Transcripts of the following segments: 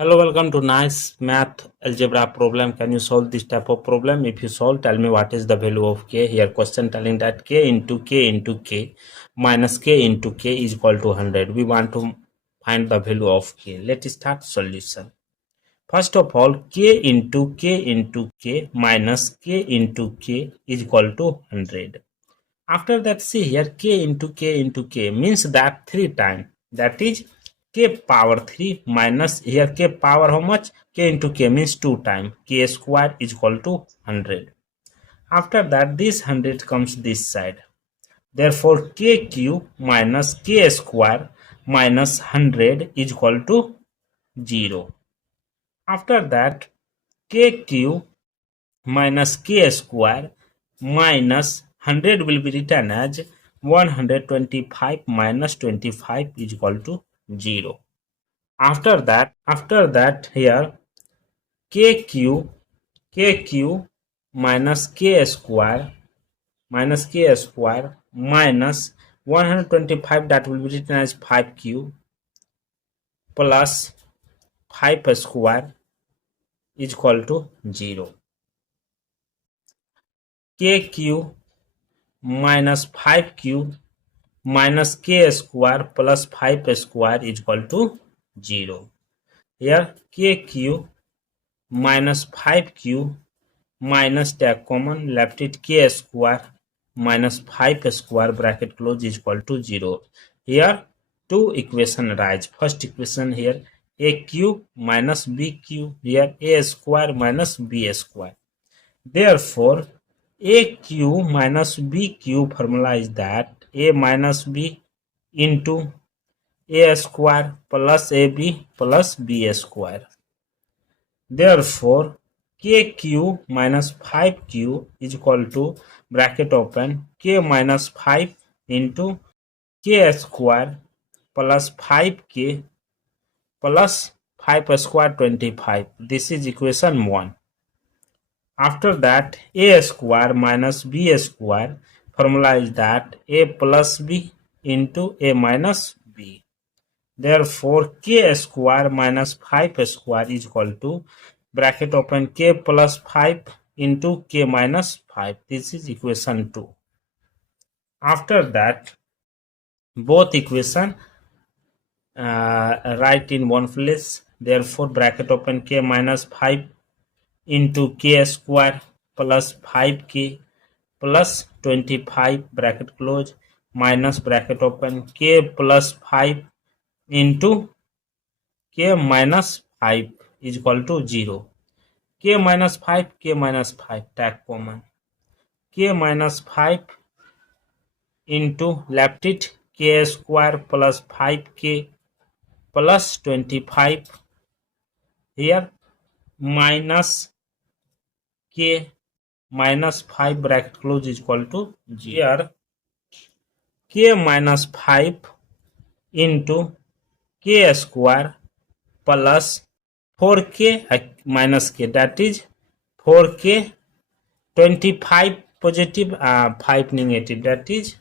Hello, welcome to nice math algebra problem. Can you solve this type of problem? If you solve, tell me what is the value of k. Here question telling that k into k minus k into k is equal to 100. We want to find the value of k. Let's start solution. First of all, k into k minus k into k is equal to 100. After that, see here k into k means that 3 times. That is k power 3 minus here k power how much? K into k means 2 times. K square is equal to 100. After that, this 100 comes this side. Therefore, k cube minus k square minus 100 is equal to 0. After that, k cube minus k square minus 100 will be written as 125 minus 25 is equal to 0. After that here k cube minus k square minus 125, that will be written as 5 cube plus 5 square is equal to 0. K cube minus 5 cube minus k square plus 5 square is equal to 0. Here k cube minus 5 cube minus take common, left it k square minus 5 square bracket close is equal to 0. Here two equation arise. First equation here a cube minus b cube, here a square minus b square. Therefore a cube minus b cube formula is that a minus b into a square plus ab plus b square. Therefore k cube minus 5 cube is equal to bracket open k minus 5 into k square plus 5k plus 5 square 25. This is equation 1. After that, a square minus b square formula is that a plus b into a minus b. Therefore, k square minus 5 square is equal to bracket open k plus 5 into k minus 5. This is equation 2. After that, both equation write in one place. Therefore, bracket open k minus 5 into k square plus 5k plus 25 bracket close minus bracket open k plus 5 into k minus 5 is equal to 0. K minus 5 take common. K minus 5 into left it k square plus 5k plus 25 here minus k minus 5 bracket close is equal to 0. Here k minus 5 into k square plus 4k minus k, that is 4k 25 positive 5 negative, that is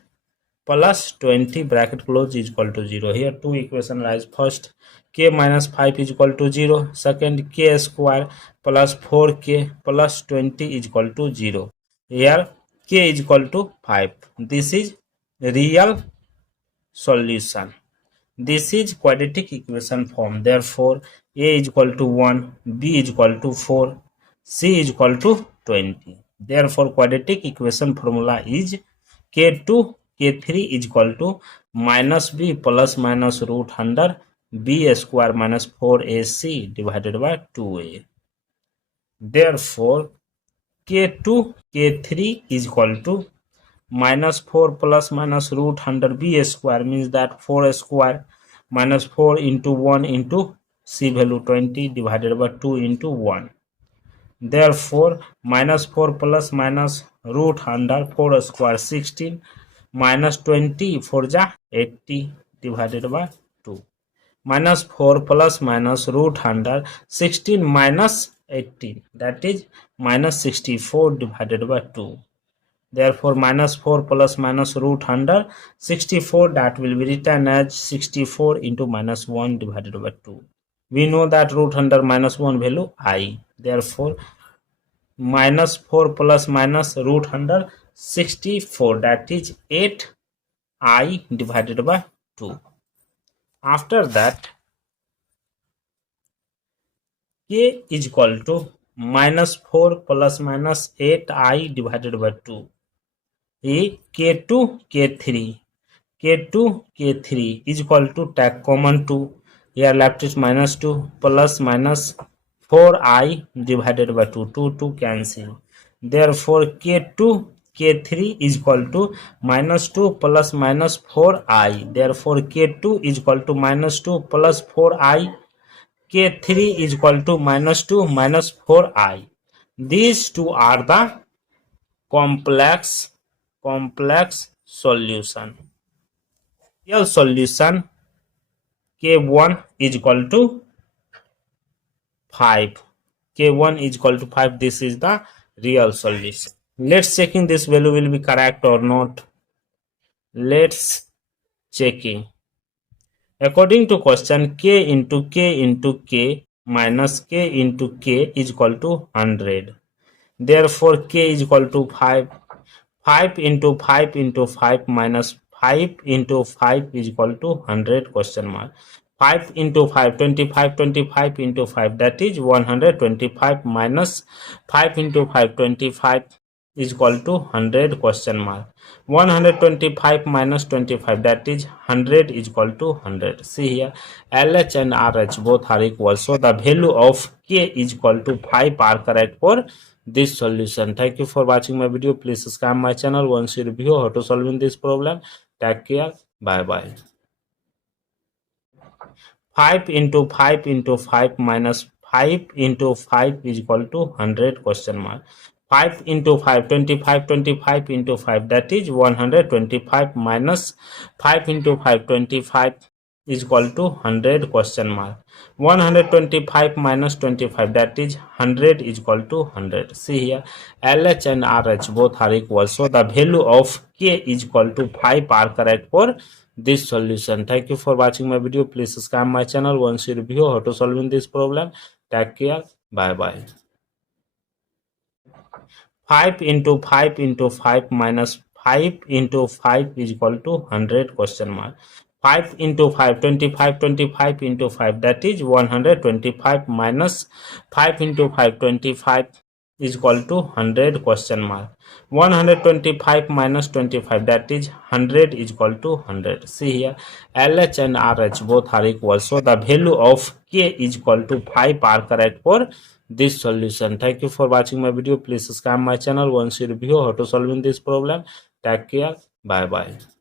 plus 20 bracket close is equal to 0. Here two equation rise. First k minus 5 is equal to 0. Second k square plus 4k plus 20 is equal to 0. Here k is equal to 5. This is real solution. This is quadratic equation form. Therefore a is equal to 1, b is equal to 4, c is equal to 20. Therefore quadratic equation formula is k2 k3 is equal to minus b plus minus root under b square minus 4ac divided by 2a. Therefore k2 k3 is equal to minus 4 plus minus root under b square means that 4 square minus 4 into 1 into c value 20 divided by 2 into 1. Therefore minus 4 plus minus root under 4 square 16 minus 20 4 ja 80 divided by 2. Minus 4 plus minus root under 16 minus 18, that is minus 64 divided by 2. Therefore minus 4 plus minus root under 64, that will be written as 64 into minus 1 divided by 2. We know that root under minus 1 value I. Therefore, minus 4 plus minus root under 64, that is 8I divided by 2. After that, k is equal to minus 4 plus minus 8I divided by 2. K2, K3. K2, K3 is equal to, take common 2. Here left is minus 2 plus minus 4I divided by 2. 2 cancel. Therefore, K2, K3 is equal to minus 2 plus minus 4I. Therefore, K2 is equal to minus 2 plus 4I. K3 is equal to minus 2 minus 4I. These two are the complex solution. Real solution K1 is equal to 5. K1 is equal to 5. This is the real solution. Let's checking this value will be correct or not. Let's checking. According to question, k into k minus k into k is equal to 100. Therefore, k is equal to 5. 5 into 5 into 5 minus 5 into 5 is equal to 100 question mark. 5 into 5, 25, 25 into 5, that is 125 minus 5 into 5, 25 is equal to 100 question mark. 125 minus 25, that is 100 is equal to 100. See here, LH and RH both are equal. So the value of k is equal to 5 are correct for this solution. Thank you for watching my video. Please subscribe my channel once you review how to solving this problem. Take care. Bye bye. 5 into 5 into 5 minus 5 into 5 is equal to 100 question mark. 5 into 5, 25, 25 into 5, that is 125 minus 5 into 5, 25 is equal to 100 question mark. 125 minus 25, that is 100 is equal to 100. See here, LH and RH both are equal. So the value of k is equal to 5 are correct for this solution. Thank you for watching my video. Please subscribe my channel once you review how to solving this problem. Take care. Bye bye. 5 into 5 into 5 minus 5 into 5 is equal to 100 question mark. 5 into 5, 25, 25 into 5, that is 125 minus 5 into 5, 25 is equal to 100 question mark. 125 minus 25, that is 100 is equal to 100. See here, LH and RH both are equal. So the value of k is equal to 5 are correct for this solution. Thank you for watching my video. Please subscribe my channel once you review how to solving this problem. Take care. Bye bye.